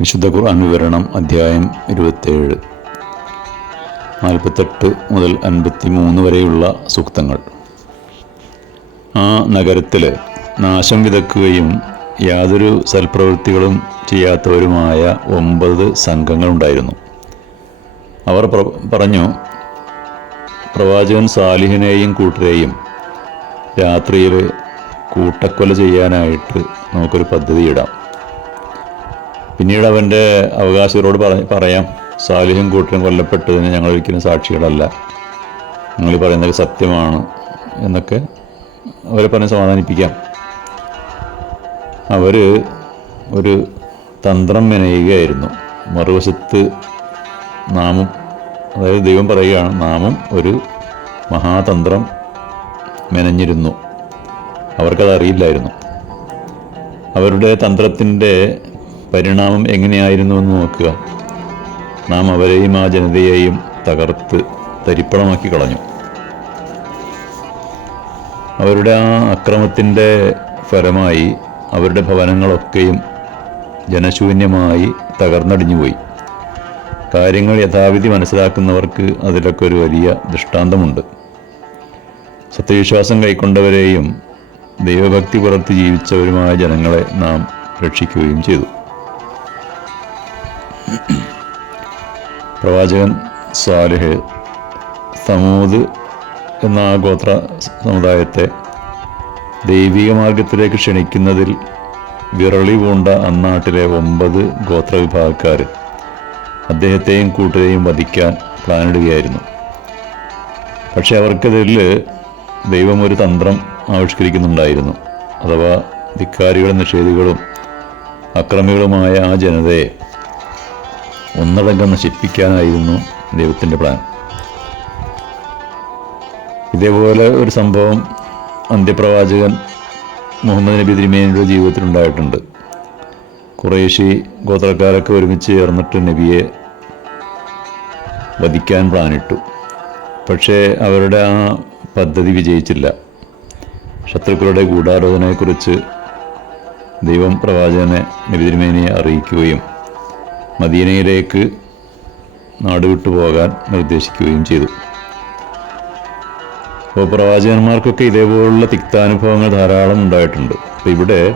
വിശുദ്ധ ഖുർആൻ വിവരണം അധ്യായം ഇരുപത്തേഴ്. നാൽപ്പത്തെട്ട് മുതൽ അൻപത്തി മൂന്ന് വരെയുള്ള സൂക്തങ്ങൾ. ആ നഗരത്തിൽ നാശം വിതക്കുകയും യാതൊരു സൽപ്രവൃത്തികളും ചെയ്യാത്തവരുമായ ഒമ്പത് സംഘങ്ങളുണ്ടായിരുന്നു. അവർ പറഞ്ഞു പ്രവാചകൻ സാലിഹിനെയും കൂട്ടരെയും രാത്രിയിൽ കൂട്ടക്കൊല ചെയ്യാനായിട്ട് നമുക്കൊരു പദ്ധതി ഇടാം പിന്നീട് അവന്റെ അവകാശികളോട് പറ പറയാം സാലിഹും കൂട്ടരും കൊല്ലപ്പെട്ടതിന് ഞങ്ങൾ ഒരിക്കലും സാക്ഷികളല്ല. നിങ്ങൾ പറയുന്നത് സത്യമാണ് എന്നൊക്കെ അവരെ പറഞ്ഞ് സമാധാനിപ്പിക്കാം. അവർ ഒരു തന്ത്രം മെനയുകയായിരുന്നു. മറുവശത്ത് നാമും അതായത് ദൈവം പറയുകയാണ് നാമും ഒരു മഹാതന്ത്രം മെനഞ്ഞിരുന്നു. അവർക്കത് അറിയില്ലായിരുന്നു. അവരുടെ തന്ത്രത്തിന്റെ പരിണാമം എങ്ങനെയായിരുന്നു എന്ന് നോക്കുക. നാം അവരെയും ആ ജനതയെയും തകർത്ത് തരിപ്പണമാക്കി കളഞ്ഞു. അവരുടെ ആ അക്രമത്തിന്റെ ഫലമായി അവരുടെ ഭവനങ്ങളൊക്കെയും ജനശൂന്യമായി തകർന്നടിഞ്ഞുപോയി. കാര്യങ്ങൾ യഥാവിധി മനസ്സിലാക്കുന്നവർക്ക് അതിലൊക്കെ ഒരു വലിയ ദൃഷ്ടാന്തമുണ്ട്. സത്യവിശ്വാസം കൈക്കൊണ്ടവരെയും ദൈവഭക്തി പുലർത്തി ജീവിച്ചവരുമായ ജനങ്ങളെ നാം രക്ഷിക്കുകയും ചെയ്തു. പ്രവാചകൻ സാലിഹ് സമൂത് എന്ന ആ ഗോത്ര സമുദായത്തെ ദൈവിക മാർഗത്തിലേക്ക് ക്ഷണിക്കുന്നതിൽ വിറളി പൂണ്ട അന്നാട്ടിലെ ഒമ്പത് ഗോത്രവിഭാഗക്കാർ അദ്ദേഹത്തെയും കൂട്ടരെയും വധിക്കാൻ പ്ലാനിടുകയായിരുന്നു. പക്ഷെ അവർക്കതിൽ ദൈവം ഒരു തന്ത്രം ആവിഷ്കരിക്കുന്നുണ്ടായിരുന്നു. അഥവാ ധിക്കാരികളും നിഷേധികളും അക്രമികളുമായ ആ ജനതയെ ഒന്നടങ്കം നശിപ്പിക്കാനായിരുന്നു ദൈവത്തിന്റെ പ്ലാൻ. ഇതേപോലെ ഒരു സംഭവം അന്ത്യപ്രവാചകൻ മുഹമ്മദ് നബി തിരുമേനിയുടെ ജീവിതത്തിലുണ്ടായിട്ടുണ്ട്. കുറേശ്ശി ഗോത്രക്കാരൊക്കെ ഒരുമിച്ച് ചേർന്നിട്ട് നബിയെ വധിക്കാൻ പ്ലാനിട്ടു. പക്ഷേ അവരുടെ ആ പദ്ധതി വിജയിച്ചില്ല. ശത്രുക്കളുടെ ഗൂഢാലോചനയെക്കുറിച്ച് ദൈവം പ്രവാചകനെ നബി തിരുമേനിയെ അറിയിക്കുകയും മദീനയിലേക്ക് നാടുവിട്ടു പോകാൻ നിർദ്ദേശിക്കുകയും ചെയ്തു. അപ്പോൾ പ്രവാചകന്മാർക്കൊക്കെ ഇതേപോലുള്ള തിക്താനുഭവങ്ങൾ ധാരാളം ഉണ്ടായിട്ടുണ്ട്. അപ്പോൾ ഇവിടെ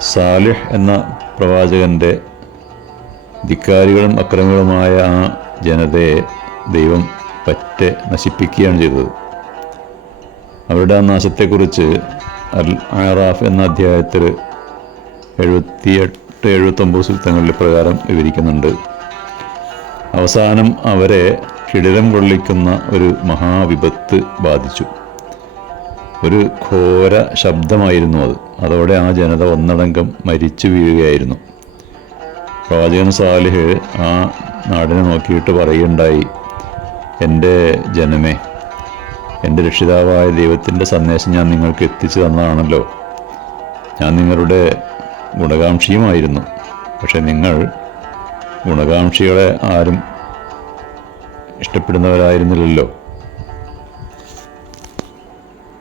സാലിഹ് എന്ന പ്രവാചകന്റെ ധിക്കാരികളും അക്രമികളുമായ ആ ജനതയെ ദൈവം പറ്റെ നശിപ്പിക്കുകയാണ് ചെയ്തത്. അവരുടെ ആ നാശത്തെക്കുറിച്ച് അൽ ആറാഫ് എന്ന അധ്യായത്തിൽ എഴുപത്തിയെട്ട് എഴുപത്തൊമ്പത് സൂക്തങ്ങളിൽ പ്രകാരം വിവരിക്കുന്നുണ്ട്. അവസാനം അവരെ കിടിലം കൊള്ളിക്കുന്ന ഒരു മഹാവിപത്ത് ബാധിച്ചു. ഒരു ഘോര ശബ്ദമായിരുന്നു അത്. അതോടെ ആ ജനത ഒന്നടങ്കം മരിച്ചു വീഴുകയായിരുന്നു. പ്രവാചകൻ സാലിഹ് ആ നാടിനെ നോക്കിയിട്ട് പറയുണ്ടായി എന്റെ ജനമേ എന്റെ രക്ഷിതാവായ ദൈവത്തിന്റെ സന്ദേശം ഞാൻ നിങ്ങൾക്ക് എത്തിച്ചു തന്നതാണല്ലോ. ഞാൻ നിങ്ങളുടെ ഗുണകാംക്ഷിയുമായിരുന്നു. പക്ഷെ നിങ്ങൾ ഗുണകാംക്ഷികളെ ആരും ഇഷ്ടപ്പെടുന്നവരായിരുന്നില്ലല്ലോ.